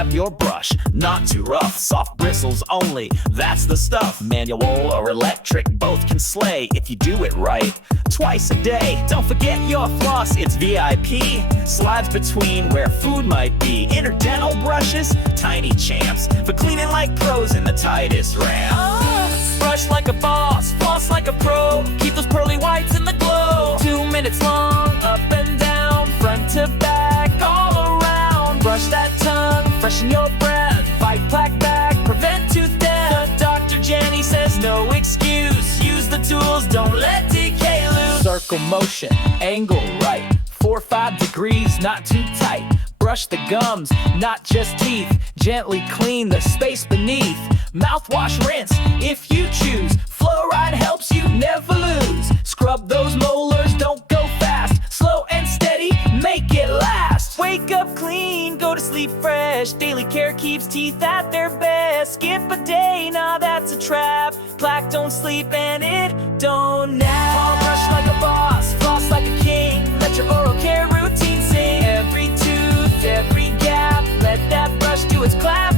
grab your brush. Not too rough, soft bristles only, that's the stuff. Manual or electric, both can slay if you do it right. Twice a day, don't forget your floss, it's VIP. Slides between where food might be. Interdental brushes, tiny champs, for cleaning like pros in the tightest ramp. Brush like a boss, floss like a pro, keep those pearly whites in the glow. 2 minutes long, up and down, front to back, all around. Brush that tongue, freshen your breath, fight plaque back, prevent tooth death. Dr. Jany says no excuse, use the tools, don't let decay loose. Circle motion, angle right, 4 or 5 degrees, not too tight. Brush the gums, not just teeth, gently clean the space beneath. Mouthwash, rinse, if you choose, fluoride helps you never lose. Scrub those molars, don't go fast, slow and steady, make it last. Wake up clean, go to sleep fresh, daily care keeps teeth at their best. Skip a day, nah that's a trap, plaque don't sleep and it don't nap. Palm brush like a boss, floss like a king, let your oral care routine sing. Every tooth, every gap, let that brush do its clap.